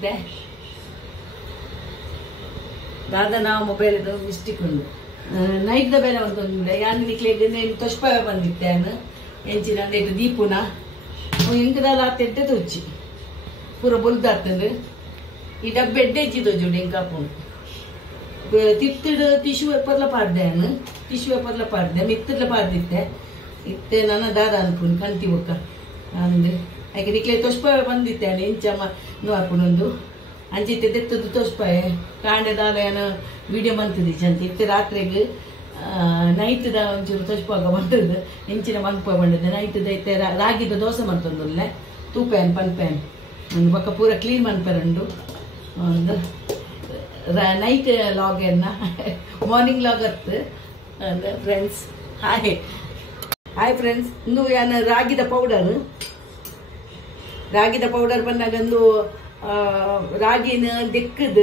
ಬಂದಿತ್ತೆ ದಾದನ mobile mistake ಉಂಡು night ಬೇರೆ ಒಂದು ಯಾನ್ ನಿಕ್ಲಿಗೆ ತೊಷ್ಪ ಬಂದಿತ್ತೆ ಅನ್ನು ಎಂಚಿನ ನೆಟ್ಟು ದೀಪುನ ಎಂಕದಲ್ಲ ತೆಟ್ಟೆ ತುಚ್ಚಿ ಪೂರ ಬೊಲ್ದಾತಂದು ಈ ಡಬ್ಬೆ ಎಡ್ಡೆಚ್ಚಿ ತೋಜುಂಡು ಎಂಕಾಪುಂಡು ತಿತ್ತಿಡು ಟಿಶ್ಯೂ ಪೇಪರ್ಲ ಪಾಡ್ದೆ ಅನ್ನು ಟಿಶ್ಯೂ ಪೇಪರ್ಲ ಪಾಡ್ದೆ ಮಿತ್ತರ್ಲ ಪಾಡ್ದಿತ್ತೆ ಇತ್ತೆ ನನ್ನ ದಾದ ಅನ್ಪುಂಡು ಕಂತಿ ಬೊಕ್ಕ ಅಂದು ಯಾಕೆ ನಿಕ್ಲೆ ತೊಷ್ಪ ಬಂದಿತ್ತೆ ಅನ್ನು ಎಂಚಮ್ಮ ನೋಡ್ಪುಣೊಂದು ಅಂಚಿತ್ತೆ ತೆತ್ತದು ತೊಷ್ಪಾಯ ಕಾಂಡೆ ದಾಲೆಯನ್ನು ವಿಡಿಯೋ ಬಂತದಿ ಚಂತ ಇತ್ತೆ ರಾತ್ರಿಗೆ ನೈಟ್ದ ಒಂಚೂರು ತೊಷ್ಪಾಗ ಬಂದದ್ದು ಹೆಂಚಿನ ಮನ್ಪ ಬಂದದ್ದು ನೈಟ್ದ ಇತ್ತೆ ರಾಗಿದ ದೋಸೆ ಮಾಡ್ತಂದುಲ್ಲೆ ತೂಪೇನ್ ಪನ್ಪೇನ್ ಒಂದು ಪಕ್ಕ ಪೂರ ಕ್ಲೀನ್ ಮನ್ಪರಂಡು ಒಂದು ನೈಟ್ ಲಾಗ್ ಎನ್ನ ಮಾರ್ನಿಂಗ್ ಲಾಗ್ ಅತ್ತು ಅಂದ್ರೆ ಫ್ರೆಂಡ್ಸ್ ಹಾಯ್ ಫ್ರೆಂಡ್ಸ್ ಇಂದು ಯಾನ ರಾಗಿದ ಪೌಡರ್ ಬಂದಾಗಂದು ರಾಗಿನ ದೆಕ್ಕದ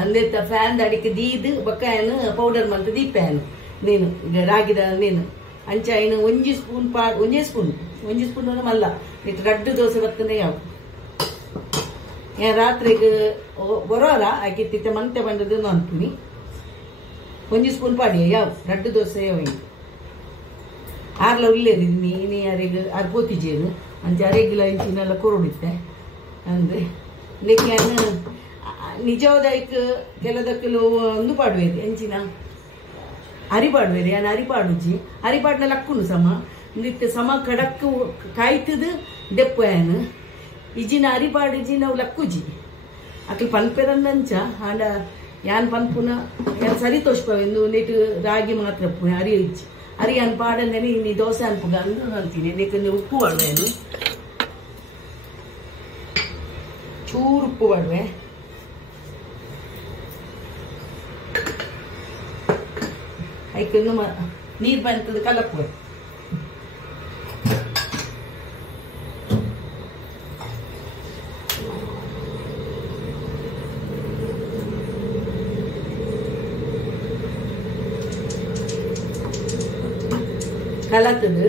ಅಂದೆ ಫ್ಯಾನ್ ಅಡಿಕೆ ದೀದು ಬಕ್ಕಾಯನು ಪೌಡರ್ ಮಂತ ದೀಪ್ಯಾನು ನೀನು ರಾಗಿದ ನೀನು ಅಂಚ ಇನ್ನು ಒಂಜಿ ಸ್ಪೂನ್ ಮಲ್ಲ ಇದು ರಡ್ಡು ದೋಸೆ ಬರ್ತನೆ ಯಾವ ರಾತ್ರಿಗೆ ಬರೋರ ಆಕಿತ್ತಿತ್ತ ಮಂತೆ ಬಂದದ್ದು ಅನ್ಪುನಿ ಒಂಜಿ ಸ್ಪೂನ್ ಪಾಡಿ ಯಾವ ರಡ್ಡು ದೋಸೆ ಯಾವ ಆರ್ಲ ಉಳ್ಳೇದಿದ್ನಿ ನೀ ಯಾರಿಗೆ ಆರು ಪೋತಿಜೇನು ಅಂಚೆ ಅರೆಗಿಲ ಇಂಚಿನೆಲ್ಲ ಕೊರಡಿತ್ತೆ ಅಂದರೆ ಲೆಕ್ಕ ನಿಜವಾದಕ್ಕೆ ಕೆಲವು ಒಂದು ಪಾಡುವೇರಿ ಎಂಚಿನ ಅರಿಪಾಡುವೇರಿ ಯಾನು ಅರಿಪಾಡುಜಿ ಅರಿಪಾಡ್ನಲ್ಲಿ ಅಕ್ಕುನು ಸಮ ನಿತ್ಯ ಸಮ ಕಡಕ್ಕು ಕಾಯ್ತದು ದೆಪ್ಪಯಾನು ಇಜಿನ ಅರಿಪಾಡುಜಿ ನಾವು ಲಕ್ಕುಜಿ ಅಕ್ಲಿ ಪನ್ಪೆರಂದಂಚ ಆಂಡ ಯಾನ್ ಪನ್ಪುನ ಯಾನ್ ಸರಿ ತೋಷ್ಪವೆಂದು ನೆಟ್ಟು ರಾಗಿ ಮಾತ್ರ ಪುನ ಅರಿ ಇಜ್ಜಿ ಅರಿ ಅನ್ ಪಾಡಂದೇನೆ ನೀ ದೋಸೆ ಅನ್ಪುಗ ಅಂದು ಅಂತೀನಿ ಯಾಕಂದ್ರೆ ಉಪ್ಪು ಮಾಡುವೇನು ಚೂರು ಉಪ್ಪು ಮಾಡುವೆ ಐಕನ್ನು ನೀರು ಬಂತದ್ದು ಕಲಪುವೆ ಕಲತದು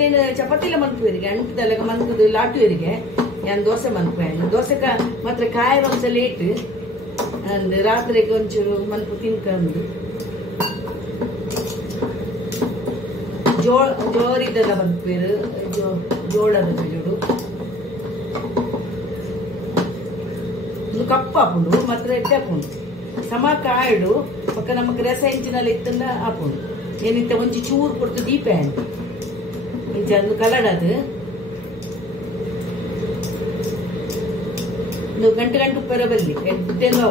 ನೀನು ಚಪಾತಿಲ ಮನ್ಪುವರಿಗೆ ಅಂಟದಲ್ಲ ಮನ್ಕುದು ಲಾಟುವರಿಗೆ ನಾನು ದೋಸೆ ಮನ್ಪೇನು ದೋಸೆಕ ಮಾತ್ರ ಕಾಯಿರ ಒಂದ್ಸ ಲೇಟ್ ಅಂದ್ ರಾತ್ರಿಗೆ ಒಂಚೂರು ಮನ್ಪು ತಿನ್ಕಂದು ಜೋರಿದ್ದೆಲ್ಲ ಮನ್ಪೇರು ಜೋಳದ ಜೋಡು ಒಂದು ಕಪ್ಪು ಹಾಪುಂಡು ಮಾತ್ರ ಎಟ್ಟೆ ಹಾಪುಂಡು ಸಮ ಕಾಯಿಡು ಪಕ್ಕ ನಮಗೆ ರಸ ಇಂಚಿನಲ್ಲಿ ಇತ್ತಂದ ಹಾಪುಂಡು ಏನಿತ್ತ ಒಂಚಿ ಚೂರು ಕೊಡ್ತು ದೀಪ ಅಂತ ಇಂಚ ಒಂದು ಕಲರ್ ಅದು ಗಂಟು ಉಪ್ಪರ ಬಲ್ಲಿ ಎದ್ದೇನೋ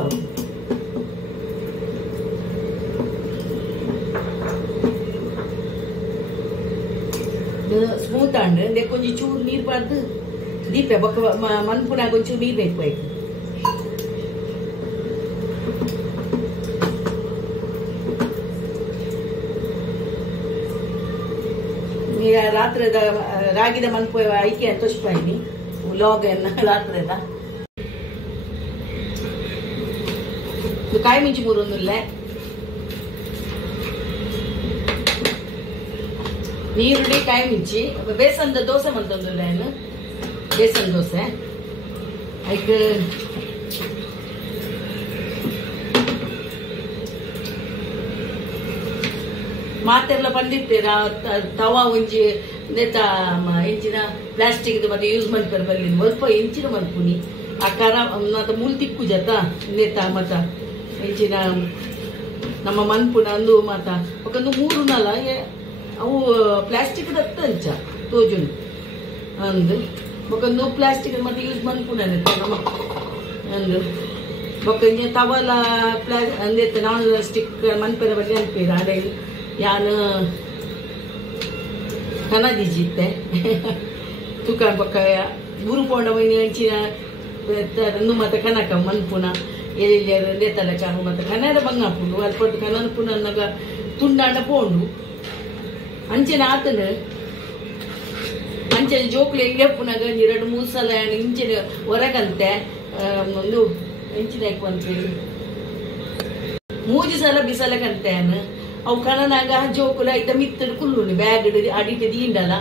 ಸ್ಮೂತ್ ಅಂಡ್ ಕೊಂಚ ಚೂರು ನೀರು ಪಾರ್ದು ದೀಪ ಬೊಕ್ಕ ಮನ್ಪುನಾಗ ಒಂಚೂರು ನೀರು ಬೇಕು ರಾತ್ರಿದ ರಾಗಿದ ಮನ್ಪು ಐಕೆ ತೋಷ್ಪಾಯಿನಿ ಲಾಗ್ ರಾತ್ರಿದ ಕಾಯಿ ಮಿಂಚು ಮೂರೊಂದುಲ್ಲೆ ನೀರುಳ್ಳಿ ಕಾಯಿ ಮಿಂಚಿ ಬೇಸನ್ದ ದೋಸೆ ಮಂತೊಂದುಲ್ಲೆ ಬೇಸನ್ ದೋಸೆ ಐಕ್ ಮಾತೆಲ್ಲ ಬಂದಿರ್ತೀರ ತವಾ ಒಂಜಿ ನೆತ್ತ ಇಂಚಿನ ಪ್ಲಾಸ್ಟಿಕ್ ಮತ್ತೆ ಯೂಸ್ ಮಾಡ್ತಾರೆ ಬರಲಿ ಸ್ವಲ್ಪ ಇಂಚಿನ ಮನ್ಪುನಿ ಆ ಖರ ಮತ್ತೆ ಮೂಲ್ ತಿಕ್ಕು ಜತ ನೆತ್ತ ಮತ್ತ ಇಂಚಿನ ನಮ್ಮ ಮನ್ಪುನ ಅಂದು ಮತ್ತ ಒಂದು 3 ನಲ ಅವು ಪ್ಲಾಸ್ಟಿಕ್ ದತ್ತ ಅಂಚ ತೋಜುನು ಅಂದು ಬೊಕಂದು ಪ್ಲಾಸ್ಟಿಕ್ ಮತ್ತೆ ಯೂಸ್ ಮನ್ಪುನ ನಮ್ಮ ಅಂದು ಬೊಕ್ಕ ತವಲ ಅಂದೆತ್ತ ನಾನ್ ಸ್ಟಿಕ್ ಮನ್ಪೆರ ಬರಲಿ ಅನ್ಪೇರ ಅಡ ಯಾನು ಕನದಿಜಿತ್ತೆ ತುಕ ಪಕ್ಕ ಗುರು ಪೋಂಡ ಮೈನಿ ಹಂಚಿನ ಮತ್ತೆ ಕನಕ ಮನ್ಪುನ ಎಲ್ಲಿ ತಲಕ ಮತ್ತೆ ಕನ್ನಡ ಬಂಗಾಪುಂಡು ಅಲ್ಪ ಕನನ್ಪುನ ಅನ್ನಗ ತುಂಡಾಂಡ ಪೋಂಡು ಅಂಚೆನ ಆತನ ಅಂಚೆ ಜೋಕ್ಲಿ ಎಪ್ಪುನಾಗ 2-3 ಸಲ ಇಂಚಿನ ಹೊರಗಂತೆ ಒಂದು ಇಂಚಿನ ಹಾಕುವಂತೇಳಿ ಮೂಜಿ ಸಲ ಬಿಸಲ ಕಂತೇನು ಅವು ಕಣನಾಗ ಜೋಕುಲ ಐತ ಮಿತ್ತಡು ಕುಲ್ಲುಂಡು ಬ್ಯಾಗ್ ಅಡಿಟ ದೀಂಡಲ್ಲ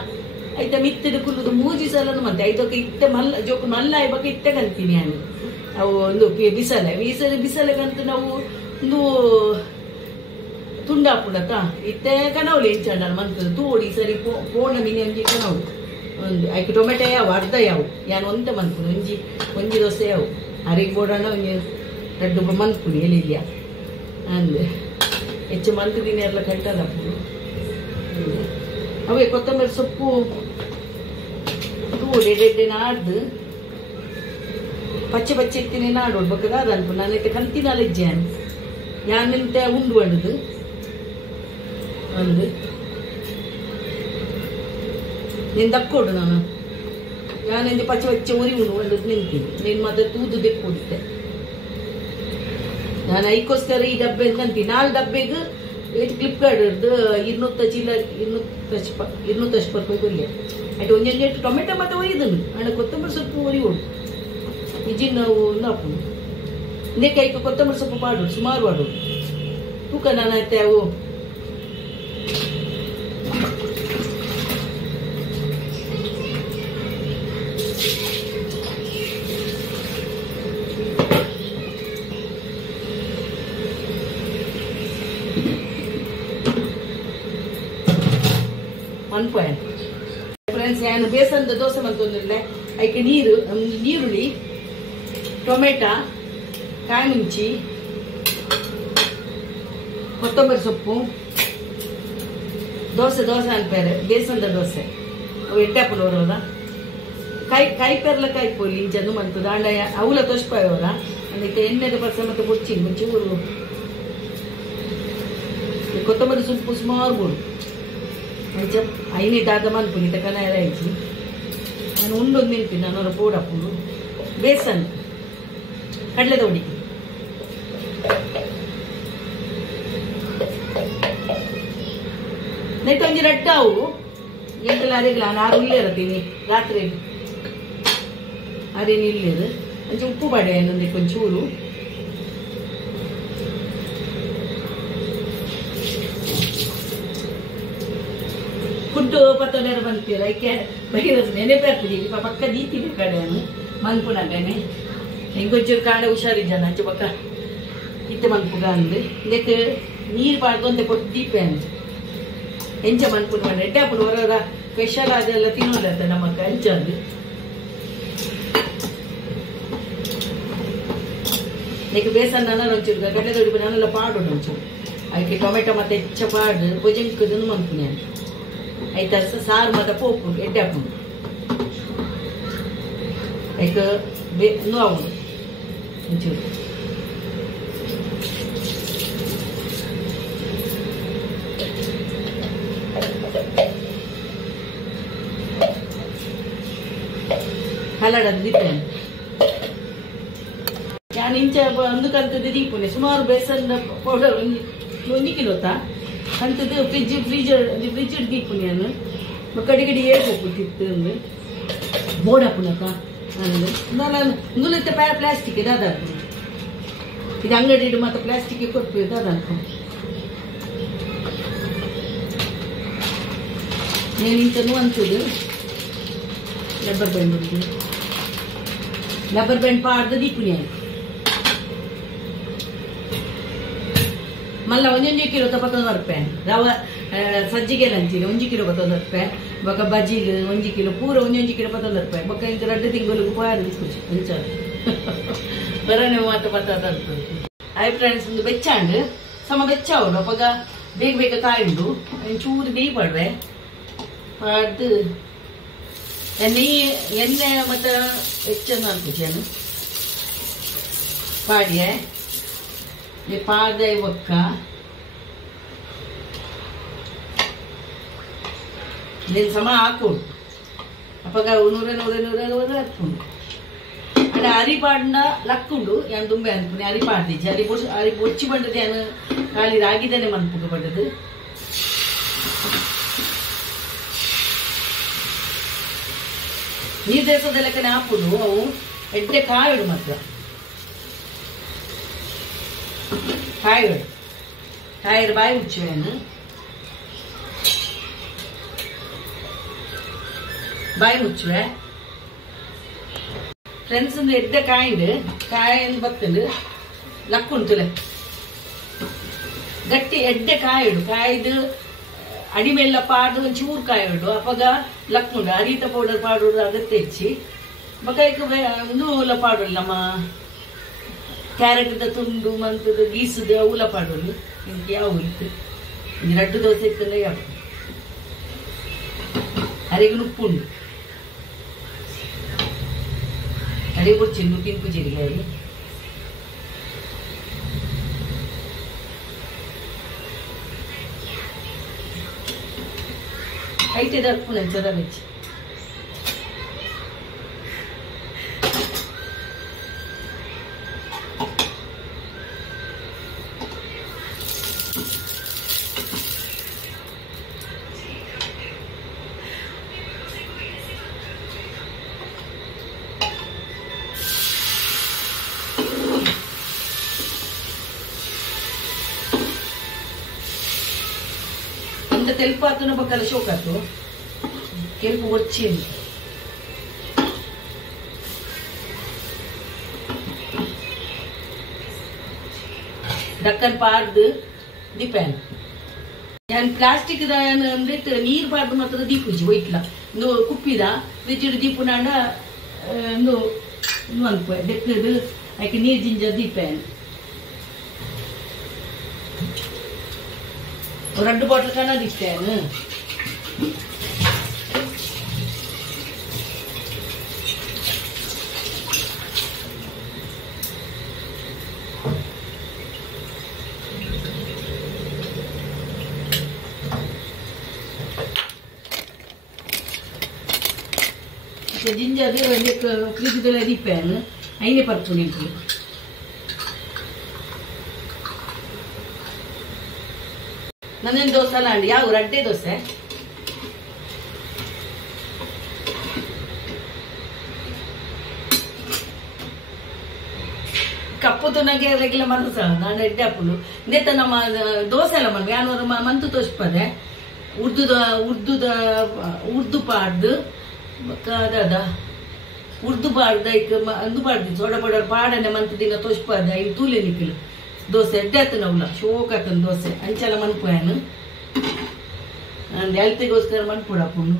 ಐತ ಮಿತ್ತಡು ಕುಲ್ಲುದು ಮೂಜಿ ಸಲನು ಮತ್ತೆ ಐತಕ್ಕೆ ಇತ್ತೆ ಮಲ್ಲ ಜೋಕು ಮಲ್ಲ ಇವಾಗ ಇತ್ತೆ ಕಂತೀನಿ ನಾನು ಅವು ಒಂದು ಬಿಸಲಗಂತೂ ನಾವು ಒಂದು ತುಂಡಾಪುಡತ ಇತ್ತೆ ಕನವಲಿ ಹೆಂಚಂಡ ಮಂತದ್ದು ತೋಡಿ ಸರಿ ಪೋಣ ಮೀನಿ ಒಂಜಿ ಕನವಳು ಒಂದು ಐಕೆ ಟೊಮೆಟೊ ಯಾವ ಅರ್ಧ ಯಾವು ಯಾನು ಒಂತ ಮನ್ಪುನು ಒಂಜಿ ದೋಸೆ ಯಾವು ಅರಿಗೆ ಬೋಡಣ್ಣ ಒಂಜಿ ರಡ್ಡು ಮನ್ಪುನಿ ಎಲ್ಲಿದ್ಯ ಅಂದೆ ಹೆಚ್ಚು ಮಂತದಿನ ಎಲ್ಲ ಕಟ್ಟದಪ್ಪು ಅವೇ ಕೊತ್ತಂಬರಿ ಸೊಪ್ಪು ತೂಡೆ ಡೆಡ್ಡೆ ನಾಡ್ದು ಪಚ್ಚೆ ಪಚ್ಚೆ ಎತ್ತಿನ ನಾಡೋಡು ಬಕ್ಕದ ಅನ್ಪು ನಾನು ಐತೆ ಕಂತಿನಾಲ ಇಜ್ಜಾನು ಯಾನಿಂತ ಉಂಡು ಬಂಡದು ಒಂದು ನೀನು ದಕ್ಕೊಡು ನಾನು ಯಾನೆಂದು ಪಚ್ಚೆ ಪಚ್ಚೆ ಉರಿ ಉಂಡು ಬಂಡದು ನಿಂತೀನಿ ನೀನು ಮತ್ತೆ ತೂದು ದೆಕ್ಕೊಡುತ್ತೆ ನಾನು ಐಕೋಸ್ಕರ ಈ ಡಬ್ಬೆ ಅಂತೀನಿ 4 ಡಬ್ಬೆಗೆ ಫ್ಲಿಪ್ಕಾರ್ಟ್ದು 200 ರೂಪಾಯಿ ಕೊಲ್ಲಿ ಅಟ್ಟು ಒಂದೊಂದು ಟೊಮೆಟೊ ಮತ್ತೆ ಒಯ್ದನು ಅಣ್ಣ ಕೊತ್ತಂಬರಿ ಸೊಪ್ಪು ಒರಿ ಉಂಟು ಇಜಿನ್ ನಾವು ನಾಪು ಇಂದಕ್ಕೆ ಐಕ ಕೊತ್ತಂಬರಿ ಸೊಪ್ಪು ಪಾಡೋದು ಸುಮಾರು ಪಾಡೋದು ತೂಕ ನಾನು ಆಯ್ತೆ ಅವು ಫ್ರೆಂಡ್ಸ್ ನಾನು ಬೇಸನದ ದೋಸೆ ಮಂತೊಂದಿರಲೆ ಅದಕ್ಕೆ ನೀರುಳ್ಳಿ ಟೊಮೆಟೊ ಕಾಯಿ ಮುಂಚಿ ಕೊತ್ತಂಬರಿ ಸೊಪ್ಪು ದೋಸೆ ಅನ್ಪೇರೆ ಬೇಸನದ ದೋಸೆ ಅವು ಎಡ್ಡಾಪುಲು ಅವರವರ ಕಾಯಿ ಪೆರ್ಲಕಾಯಿ ಪೋಲಿ ಇಂಚಂದು ಮಂತದ ಅಂಡ ಅವಲ ತೋಷ್ಪಾಯವರ ಅದಕ್ಕೆ ಎಣ್ಣೆದ ಪರ್ಸ ಮತ್ತೆ ಬೊಚ್ಚಿ ಊರು ಕೊತ್ತಂಬರಿ ಸೊಪ್ಪು ಸುಮಾರು ಬೋಡು ಐನೇ ದಾದ ಮನ್ಪುನಿ ತಕನ ಎಲ್ಲ ಐತಿ ನಾನು ಉಂಡೊಂದು ನಿಂತೀನಿ ನಾನು ಪೋಡಪ್ಪು ಬೇಸನ್ ಕಡಲೆ ತೋಡಿ ನೆಟ್ಟು ಒಂಜಿ ರಡ್ಡಾವು ಎಂಟಲ್ಲ ಅರೆಗ್ಲ ನಾನು 6 ಉಳ್ಳಿ ಇರತ್ತೀನಿ ರಾತ್ರಿ ಅರೇನು ಇಲ್ಲಿರು ಒಂಚೂರು ಉಪ್ಪು ಬಾಡೆ ಇನ್ನೊಂದು ಒಂಚೂರು ಫುಡ್ ಪತ್ತೊಂದರ ಬಂತೀರ ಐಕೆ ಬೈರ ನೆನೆಪಾಗ್ತದೆ ಪಕ್ಕ ದೀತಿನ ಕಡೆಯನ್ನು ಮನ್ಪುನಾಗನೆ ಹೆಂಗೊಂಚೂರು ಕಾಡ ಹುಷಾರಿದ್ದಾನ ಅಂಚೆ ಪಕ್ಕ ಇತ್ತೆ ಮನ್ಪುಗ ಅಂದು ಇದಕ್ಕೆ ನೀರು ಪಾಡ್ಕೊಂತೆ ಕೊದ್ದೀಪೆ ಅಂತ ಹೆಂಚ ಮನ್ಪುನ ಮಾಡಿ ಎಡ್ಡಾಪುಡು ಹೊರ ಸ್ಪೆಷಲ್ ಅದೆಲ್ಲ ತಿನ್ನೋದತ್ತ ನಮ್ಮಕ್ಕ ಹೆಂಚಂದು ಇದಕ್ಕೆ ಬೇಸನ್ ನಾನು ಒಂಚೂರು ಗಡ್ಡೆ ದೊಡ್ಡಿ ನಾನೆಲ್ಲ ಪಾಡೋದು ಒಂಚೂರು ಅದಕ್ಕೆ ಟೊಮೆಟೊ ಮತ್ತೆ ಹೆಚ್ಚ ಪಾಡು ಭುಜಂಕದನ್ನು ಮನ್ಪುನಿ ಅಂತ ಆಯ್ತಾ ಸಾರು ಮತ್ತೆ ಪೋಪು ಎಡ್ಡೆ ಹಾಕೊಂಡು ಆಯ್ತು ನೋವು ಒಂಚೂರು ಕಲ್ಲಡದು ದೀಪನೆ ನಾನು ಇಂಚ ಒಂದು ಕಲ್ತದ್ದು ದೀಪನೆ ಸುಮಾರು ಬೇಸನ್ ಪೌಡರ್ 1 ಕಿಲೋತಾ ಅಂತದ್ದು ಫ್ರಿಜ್ ದೀಪುನಿ ನಾನು ಕಡಿಗಡಿ ಹೋಗ್ಬಿಟ್ಟಿತ್ತು ಅಂದ್ರೆ ಬೋಡಪ್ಪನಕ್ಕ ಅಂದ್ರೆ ನಾನು ಪ್ಲಾಸ್ಟಿಕ್ ಇದು ಇದು ಅಂಗಡಿ ಮತ್ತೆ ಪ್ಲಾಸ್ಟಿಕ್ ಕೊಟ್ಬಿಟ್ಟು ಅದು ಅನ್ಕೊಂಡು నేను ఇంతను అంచుడు రబ్బర్ బ్యాండ్ పాడదు దీపుని మళ్ళీ 1 కిలో 19 ರೂಪಾಯಿ ರವ ಸಜ್ಜಿಗೆ ಅಂತೀನಿ 1 ಕಿಲೋ 19 ರೂಪಾಯಿ ಬೊಕ್ಕ ಬಜ್ಜಿಗೆ 1 ಕಿಲೋ ಪೂರ 1 ಕಿಲೋ 19 ರೂಪಾಯಿ ಬೊಕ್ಕ ಇಂಕ 2 ತಿಂಗಳಿಗೆ ಪಾರು ದಿಸ್ಕೊಚ್ಚಿ ಅಂಚಾರು ಬರನೆ ಮಾತು ಬರ್ತದೆ ಹಾಯ್ ಫ್ರೆಂಡ್ಸ್ ಒಂದು ಬೆಚ್ಚಾಂಡು ಸಮ ಬೆಚ್ಚಾವಡು ಅಪ್ಪಗ ಬೇಗ ಬೇಗ ಕಾಯುಂಡು ಚೂರು ದೀ ಪಡ್ರೆ ಅದು ಎಣ್ಣೆ ಮತ್ತು ಹೆಚ್ಚನ್ನು ಅನ್ಕೋಚೇನು ಪಾಡ್ಯ ಪಾದ ಒಕ್ಕ ನೀನು ಸಮ ಹಾಕೋಡು ಅಪ್ಪಗ 100 ಹಾಕೊಂಡು ಅಡ ಅರಿಪಾಡ್ನ ಲಕ್ಕುಂಡು ಯಾನು ತುಂಬೆ ಅನ್ಪುನಿ ಅರಿಪಾಡ್ದಿಜ್ಜಿ ಅರಿ ಬೊಚ್ಚಿ ಬಂಡದು ಯಾನು ಖಾಲಿ ರಾಗಿದ್ದೇನೆ ಮನ್ಪುಗ ಬಂಡದು ನೀರು ದೇಸದ ಲೆಕ್ಕನೆ ಹಾಕುದು ಅವು ಎಡ್ಡೆ ಕಾಯಿಡು ಮಾತ್ರ ಕಾಯಿಡು ಬಾಯಿ ಮುಚ್ಚುವೇನು ಬಾಯಿ ಮುಚ್ಚುವೆ ಫ್ರೆಂಡ್ಸ್ ಎಡ್ಡ ಕಾಯಿಡು ಬತ್ತಲು ಲಕ್ಕುಂಟುಲೆ ಗಟ್ಟಿ ಎಡ್ಡೆ ಕಾಯಿಡು ಅಡಿಮೆಲ್ಲ ಪಾಡು ಚೂರು ಕಾಯಿಡು ಅಪ್ಪಗ ಲಕ್ಕುಂಡು ಅರಿತ ಪೌಡರ್ ಪಾಡು ಅದಕ್ಕೆ ಹೆಚ್ಚಿ ಬಕಾಯ್ಕ ನೂಲ ಪಾಡು ನಮ್ಮ ಕ್ಯಾರೆಟ್ ತುಂಡು ಮಂತದ ಗೀಸದ ಅವಲ ಪಾಡೋದು ನಿಮ್ಗೆ ಯಾವ ಇತ್ತು ಇದು 2 ದೋಸೆ ಇತ್ತಲ್ಲ ಯಾವ ಅರೆಗೆ ಉಪ್ಪುಂಡು ಅರೆ ಕೊಡ್ಚಿ ನುಕ್ಕಿನ ಪೂಜೆರಿಗಾಯಿ ಐತೆ ದಪ್ಪು ನಂಚದ ಬೆಚ್ಚಿ తెలుపు అతను బక్కల షోకతో తెలుపు వచ్చింది ದಕ್ಕನ್ ಪಾರ್ದು ದೀಪೇನು ನಾನು ಪ್ಲಾಸ್ಟಿಕ್ ಅಂದ್ರೆ ನೀರು ಪಾರ್ದು ಮಾತ್ರ ದೀಪುಜಿ ಒಯ್ಟ್ಲ ಇಂದು ಕುಪ್ಪಿದ ಫ್ರಿಜ್ಜು ದೀಪು ನಾಂಡ ಇಂದು ಅನ್ಪೆ ದೆಕ್ಕದು ಆಯ್ಕೆ ನೀರು ಜಿಂಜ ದೀಪೇನು 2 ಬಾಟಲ್ ಕನ್ನ ದಿತ್ತೇನು ಜಿಂಜರ್ ಫ್ರಿಜ್ದಲ್ಲ ದೀಪೇನು ಐನೇ ಪರ್ಪು ನಿಂತು ನನ್ನೇನು ದೋಸೆ ಅಲ್ಲ ಅಂಡಿ ಯಾವ ರಡ್ಡೆ ದೋಸೆ ಕಪ್ಪು ತುನಗೆ ರೆಗ್ಯುಲರ್ ಮನಸ ನಾನು ಎಡ್ಡೆ ಹಾಕೊಂಡು ನೆತ್ತ ನಮ್ಮ ದೋಸೆ ಎಲ್ಲ ಮನ್ವಿ ಯಾನೂರು ಮಂತು ತೋರಿಸ್ಪದೆ ಉರ್ದು ಪಾಡ್ದು ಅದ ಉರ್ದು ಪಾಡ್ದ ಅಂದು ಪಾಡ್ದು ಸೋಡ ಪೌಡರ್ ಪಾಡನೆ ಮಂತು ದಿನ ತೋರಿಸ್ಪದ ಇವು ತೂಲೆ ನಿಕ್ಕಿಲು ದೋಸೆ ಎಡ್ಡೆ ಆತನ ಅವಲ್ಲ ಶೋಕ್ ಆತನ ದೋಸೆ ಅಂಚೆಲ್ಲ ಮನ್ಪೋಯಾನು ಹೆಲ್ತಿಗೋಸ್ಕರ ಮನ್ಪುಡಪ್ಪನು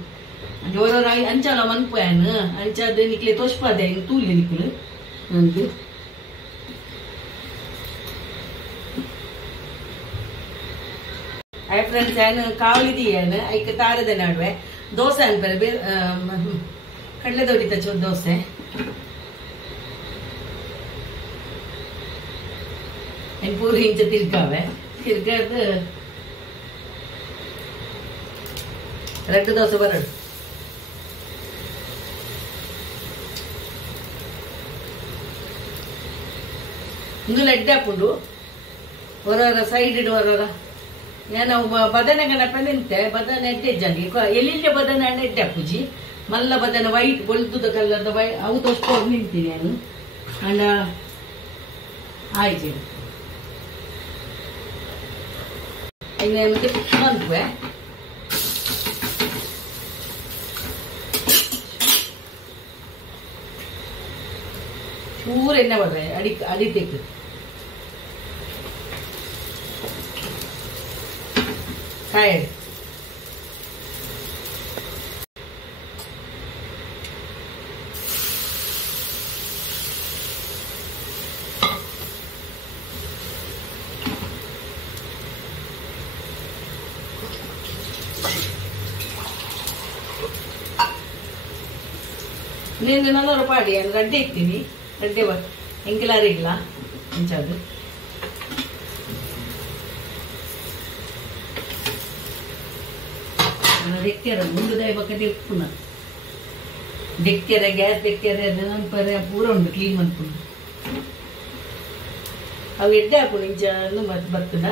ಜೋರ ಅಂಚಲ ಮನ್ಪೋಯಾನು ಅಂಚದ ನಿಕ್ಲೆ ತೋರಿಸ್ಪದೆ ಇವು ತೂಲೆ ನಿಕ್ಕಿಲು ನಂದು ಹಾಯ್ ಫ್ರೆಂಡ್ಸ್ ಏನು ಕಾವಲಿದೀಯೇನು ಐಕೆ ತಾರದೆ ನಡುವೆ ದೋಸೆ ಅನ್ಪೇರೆ ಕಡಲೆ ದೊಡ್ಡಿತ ಚೋ ದೋಸೆ ಪೂರಿ ಇಂಚ ತಿರ್ಗಾವೆ ತಿರ್ಗದು 2 ದೋಸೆ ಬರಡು ಇಂದು ಎಡ್ಡೆ ಹಾಕೊಂಡು ಹೊರ ಸೈಡ್ ಇಡು ಹೊರ ನಾನು ಬದನೆ ಗಣಪ ನಿಂತೆ ಬದನೆ ಎಡ್ಡೆ ಜನಿ ಎಲ್ಲಿಂದ ಬದನೆ ಹಣ್ಣು ಎಡ್ಡೆ ಹಾಕುಜಿ ಮಲ್ಲ ಬದನೆ ವೈಟ್ ಒಳ್ದುದ ಕಲ್ಲದ ಅವು ತೋರಿಸ್ಕೊಂಡು ನಿಂತೀನಿ ನಾನು ಅಂಡ ಆಯ್ತು ಇನ್ನು ಮತ್ತೆ ಮನ್ಪೆ ಚೂರು ಎಣ್ಣೆ ಬಡ್ರೆ ಅಡಿ ತೆಕ್ಕು ಕಾಯಿ నేను 400 ರೂಪಾಯಿ ರಡ್ಡೆ ಇಕ್ತೀನಿ ರಡ್ಡೆ ಎಂಗಿಲಾರಿಲ್ಲ ಇಂಚದು ದೆಕ್ಕೆರ ಮುಂದುದಾಯ ಬಕ್ಕದೆ ಉಪ್ಪುನ ದೆಕ್ಕೆರ ಗ್ಯಾಸ್ ದೆಕ್ಕೆರ ಪರ ಪೂರ ಉಂಟು ಕ್ಲೀನ್ ಮಾಡ್ಕೊಂಡು ಅವು ಎಡ್ಡೆ ಹಾಕೊಂಡು ಇಂಚನು ಬರ್ತದ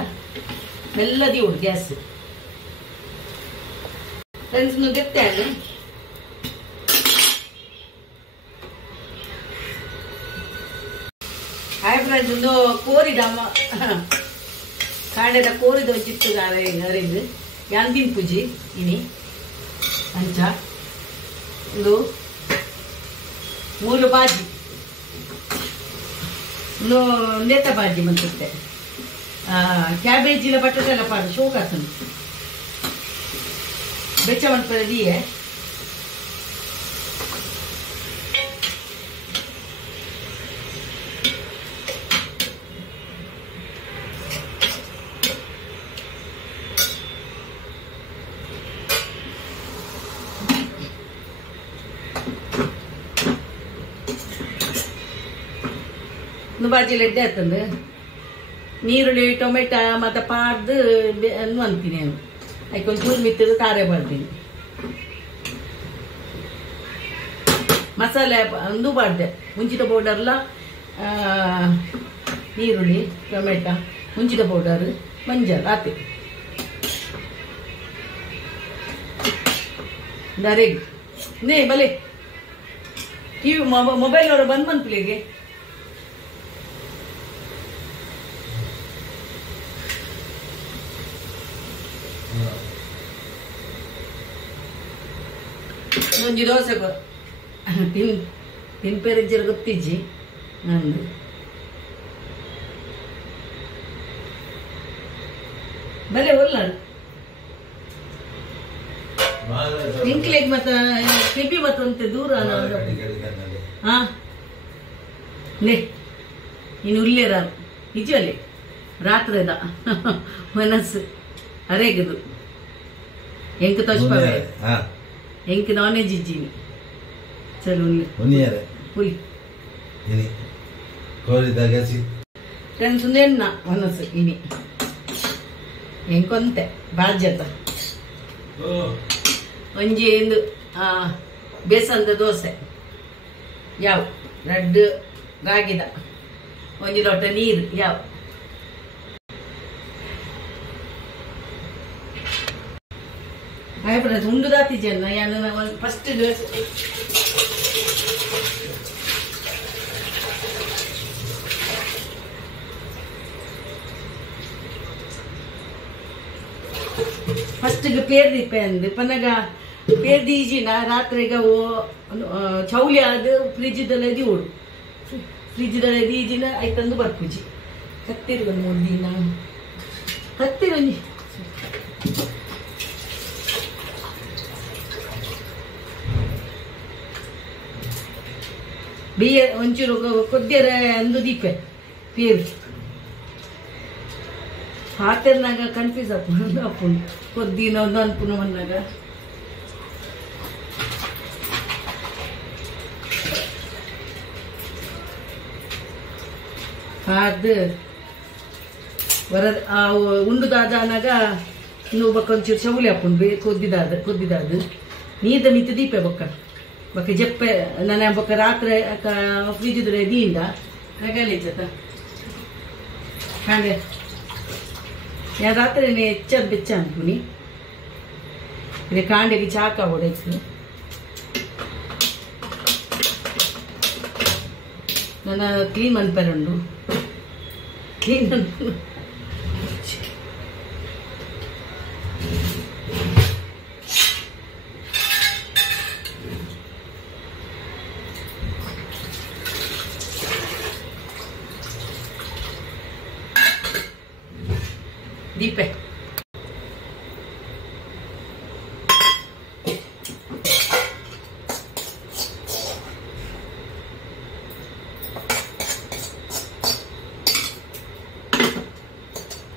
ಮೆಲ್ಲದಿ ಉಂಟು ಗ್ಯಾಸ್ ಫ್ರೆಂಡ್ಸ್ ನುಗ್ಗೆತ್ತೆ ಹಾಯ್ ಫ್ರೆಂಡ್ಸ್ ಒಂದು ಕೋರಿದ ಕಾಂಡೆದ ಕೋರಿದ ಚಿತ್ತು ಅರೆದು ಯಾಂದಿನ ಪೂಜಿ ಇನಿ ಅಂಚ ಒಂದು 3 ಬಾಜಿ ನೇತ ಬಾಜಿ ಮಂತುತ್ತೆ ಕ್ಯಾಬೇಜಿನ ಬಟಾಟೆ ಎಲ್ಲ ಪಾಡು ಶೋಕಾಸನ ಬೆಚ್ಚ ಮನ್ಪದ ದಿಯೆ ಬಾಜಿಲಿ ಎಡ್ಡೆ ಆತಂದು ನೀರುಳ್ಳಿ ಟೊಮೆಟೊ ಮತ್ತು ಪಾಡ್ದು ಅಂತೀನಿ ನಾನು ಅದಕ್ಕೆ ಒಂಚೂರು ಮಿತ್ತದು ತಾರೆ ಬಾಡ್ತೀನಿ ಮಸಾಲೆ ಒಂದು ಬಾಡ್ದೆ ಮುಂಚಿದ ಪೌಡರ್ಲ ನೀರುಳ್ಳಿ ಟೊಮೆಟೊ ಮುಂಚಿದ ಪೌಡರ್ ಮಂಜಲ್ ಆತೆ ದರೆಗ್ ನೇ ಬಲೆ ಟಿವಿ ಮೊಬೈಲ್ ಅವರು ಬಂದ್ ಬಂದ್ಪಿಲ್ಲಿಗೆ ಒಂಜಿ ದೋಸೆ ತಿನ್ಪೇರಿಜ್ಜರು ಗೊತ್ತಿಜ್ಜಿ ನಂದು ಬಲೆ ಒಲ್ಲಾಡು ಇಂಕ್ಲೆಗ್ ಮತ್ತ ಕೆಪಿ ಮತ್ತಂತೆ ದೂರ ಹಾ ಲೇ ಇನ್ನು ಉಲ್ಲೇರ ನಿಜಲ್ಲಿ ರಾತ್ರಿದ ಮನಸ್ಸು ಅರೆಗದು ಎಂಕ ತೋಚ್ಪಾವೆ ಎಂಕ ನಾನ್ ವೆಜ್ ಇಜ್ಜಿನಿ ಚಲು ಉನ್ನಿಯಾರೆ ಹುಯ್ ಇನಿ ಕೋರಿದಾಗ ಸಿ ಟೆನ್ಷನ್ ಮನಸ್ಸು ಇನಿ ಎಂಕೊಂತೆ ಬಾಜ್ಯತ ಒಂಜಿ ಎಂದು ಬೇಸಂದ ದೋಸೆ ಯಾವ ರೆಡ್ ರಾಗಿದ ಒಂಜಿ ಲೋಟ ನೀರು ಯಾವ ಉಂಡು ದಾತಿಜನ್ನ ಯಾನು ಫಸ್ಟ್ ಫಸ್ಟ್ಗೆ ಪೇರ್ ದೀಪೆ ಅಂದು ಪನಗ ಪೇರ್ ದೀಜಿನ ರಾತ್ರಿಗ ಚೌಲಿ ಅದು ಫ್ರಿಜ್ದಲ್ಲೇ ದೀವಡು ಫ್ರಿಜ್ದಲ್ಲೇ ದೀಜಿನ ಆಯ್ತಂದು ಬರ್ಪುಜಿ ಕತ್ತಿರು 3 ದಿನ ಕತ್ತಿರು ಬಿಯ್ಯ ಒಂಚೂರು ಕೊದ್ದಿರ ಅಂದು ದೀಪೆ ಪೇರು ಹಾತೆರ್ನಾಗ ಕನ್ಫ್ಯೂಸ್ ಆಗ್ತದೆ ಅಪ್ಪು ಕೊದ್ದಿನ ಒಂದು ಅನ್ಪುನ ಬಂದಾಗ ಅದು ಬರದ ಉಂಡುದಾದನಾಗ ನೀವು ಬಕ್ಕ ಒಂಚೂರು ಚೌಲಿ ಹಾಕೊಂಡು ಕೊದ್ದಿದಾದ ನೀದ ಮಿತ್ತು ದೀಪೆ ಬೊಕ್ಕ ಬಕ್ಕ ಜಪ್ಪೆ ನನ್ನ ಬೊಕ್ಕ ರಾತ್ರಿ ಫ್ರಿಜ್ ದೀಂಡ ನಗಲಿಜ್ಜತ ಹಾಗೆ ಯಾ ರಾತ್ರಿ ಹೆಚ್ಚದ ಬೆಚ್ಚ ಅನ್ಪುನಿ ಇದು ಕಾಂಡೆಗೆ ಚಾಕ ಹೊಡೆತು ನನ್ನ ಕ್ಲೀನ್ ಅನ್ಪರುಂಡು ಕ್ಲೀನ್ ಅನ್ಪು ದೀಪೆ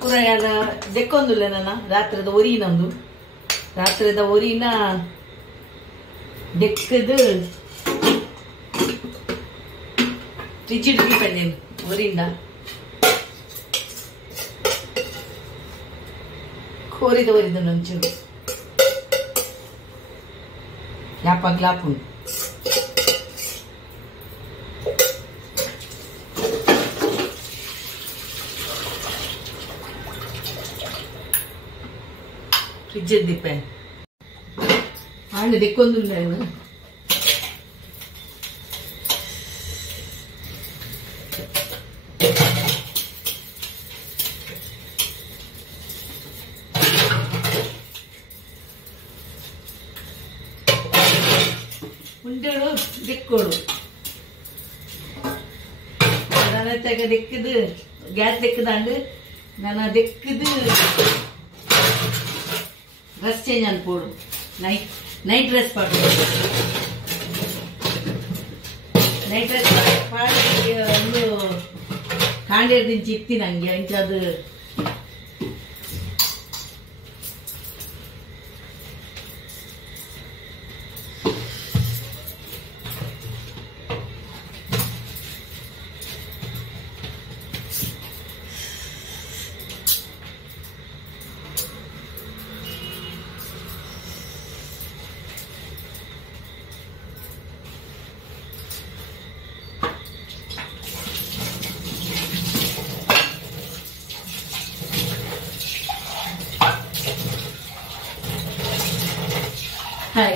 ಪೂರ ದೆಕ್ಕೊಂದಿಲ್ಲ ನನ್ನ ರಾತ್ರಿದ ಒರಿನೊಂದು ರಾತ್ರಿದ ಒರಿನ ದೆಕ್ಕದು ಫ್ರಿಜ್ಜಿಡ್ ದೀಪಣ್ಣೇನು ಒರಿಯಿಂದ ಕೋರಿದ ನಂಚೂರು ಯಾಪಾಗ್ಲಾಪು ಫ್ರಿಜ್ ದೀಪೆ ಆಂಡ್ ದೆಕ್ಕೊಂದು ಇದ್ದಳು ದಿಕ್ಕೋಡು ನನ್ನ ತೆಗ ದಿಕ್ಕದು ಗ್ಯಾಸ್ ದಿಕ್ಕದಾಂಡು ನಾನು ದಿಕ್ಕದು ಡ್ರೆಸ್ ಚೇಂಜ್ ಅನ್ಕೋಡು ನೈಟ್ ಡ್ರೆಸ್ ಪಾಡು ನೈಟ್ ಡ್ರೆಸ್ ಪಾಡಿ ಒಂದು ಕಾಂಡೇರ್ ದಿಂಚಿ ಇತ್ತಿ ನಂಗೆ ಅಂಚದು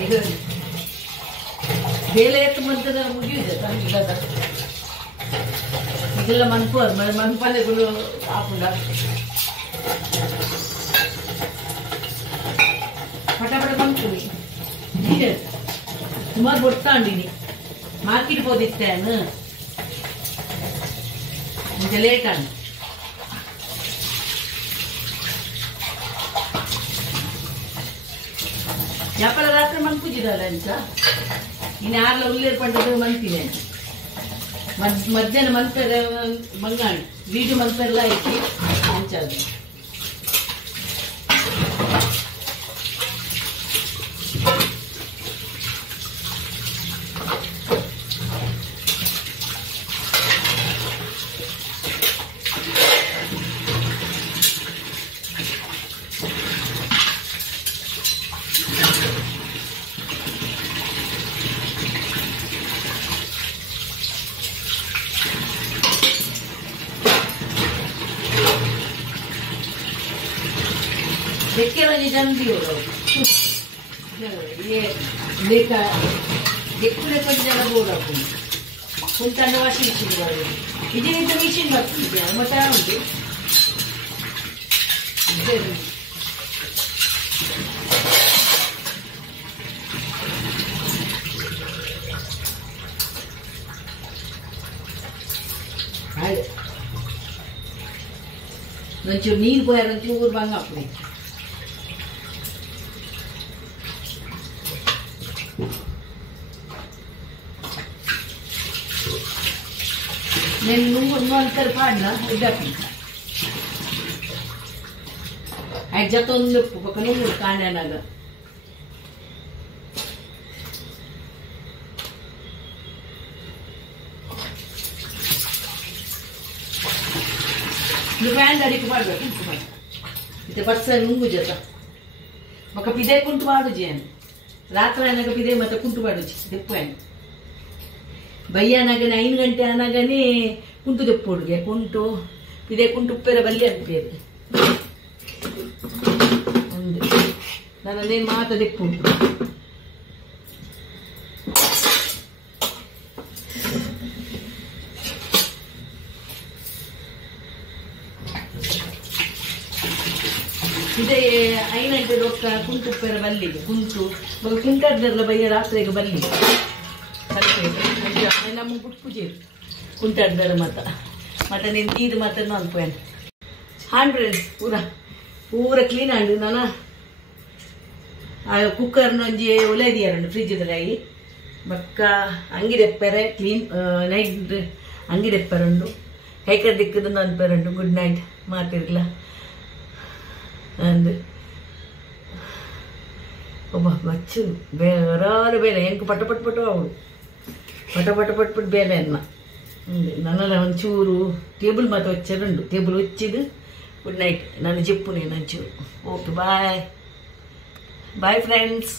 ಇದು ಬೇಲೆ ಎತ್ತು ಬಂತದ ಮುಗಿಯುದೆ ತಂಗಿಲ್ಲದ ಇದೆಲ್ಲ ಮನ್ಪಲ್ಲೆಗಳು ಹಾಕೊಂಡ ಪಟಪಟ ಬಂದ್ಕೊಡಿ ನೀರು ಸುಮಾರು ಬೊಟ್ಟಾಂಡಿನಿ ಮಾರ್ಕೆಟ್ ಹೋದಿತ್ತೇನು ಇಂಚ ಲೇಟ್ ಆಂಡ್ ವ್ಯಾಪಾರ ರಾತ್ರಿ ಮನ್ಪುಜಿದಲ್ಲ ಅಂತ ಇನ್ನು ಆರ್ಲ ಉಳ್ಳೇರು ಪಂಡದು ಮನ್ಪಿದೆ ಮಧ್ಯಾಹ್ನ ಮನ್ಪೆರ ಮಂಗಾಣಿ ಬೀಡು ಮನ್ಪೆಲ್ಲ ಐತಿ ಅಂಚದು देखे वाली जल्दी हो ये देखा देखने पर जरा बोल रहा हूँ कुछ तंग वाशी मशीन वाले इधर इधर मशीन मत कीजिए मचा होंगे नंचू नील बोया नंचू ऊर बांगा अपने నేను అంతర్ పాడినా ఇద్దరికి అజ్జతొందు ఒక నువ్వు కాండనగా నువ్వు హ్యాండ్ అడిగి పాడಬೇಕು ఇది పర్స నుంగు జత ఒక పిదే కుంటు పాడు చేయను రాత్రి అయినాక పిదే మత కుంటు పాడు తెప్పాను ಬಯ್ಯ ಅನಾಗನೆ 5 ಗಂಟೆ ಅನಾಗನೆ ಕುಂಟು ತೆಪ್ಪೋಡುಗೆ ಕುಂಟು ಇದೇ ಕುಂಟು ಉಪ್ಪೆರ ಬಲ್ಲಿ ಅನ್ಪೇರು ಒಂದು ನನ್ನೇ ಮಾತ ತೆಪ್ಪುಂಟು ಇದೇ 5 ಗಂಟೆ ರೊಕ್ಕ ಕುಂಟು ಉಪ್ಪೆರ ಬಲ್ಲಿಗೆ ಕುಂಟು ಕುಂಟರ್ದೆಲ್ಲ ಬಯ್ಯ ರಾತ್ರಿಗೆ ಬಲ್ಲಿ ನಮ್ಮ ಪುಟ್ಪುಜಿ ಕುಂಟಾಡ್ದಾರ ಮತ್ತೆ ನೀನು ನೀರು ಮತ್ತೆ ಅನ್ಪೋಯನ್ ಹಂಡ್ರೆಡ್ ಪೂರ ಕ್ಲೀನ್ ಆಂಡು ನಾನು ಕುಕ್ಕರ್ನ ಒಂಜಿ ಒಲೆದಿಯಾರಂಡು ಫ್ರಿಜ್ದಲ್ಲಿ ಬಕ್ಕ ಅಂಗಿ ತೆಪ್ಪರೆ ಕ್ಲೀನ್ ನೈಟ್ ಅಂಗಿ ತೆಪ್ಪರಂಡು ಕೈಕರ್ ದಿಕ್ಕದಂದು ಅನ್ಪೇರಂಡು ಗುಡ್ ನೈಟ್ ಮಾತಿರ್ಲ ಅಂದು ಒಬ್ಬ ಮಚ್ಚು ಬೇರೆ ಬೇರೆ ಎಂಕು ಪಟ ಪಟ್ ಪಟ್ಟು ಅವಳು ಪಟ ಪಟ ಪಟ್ ಪಟ್ ಬೇರೆ ಅನ್ನ ನನ್ನೆಲ್ಲ ಒಂಚೂರು ಟೇಬಲ್ ಮಾತ್ರ వచ్చారండు టేబుల్ వచ్చిది గుడ్ నైట్ నన్ను చెప్పు నేను ಒಂಚೂರು ఓకే బాయ్ బాయ్ ఫ్రెండ్స్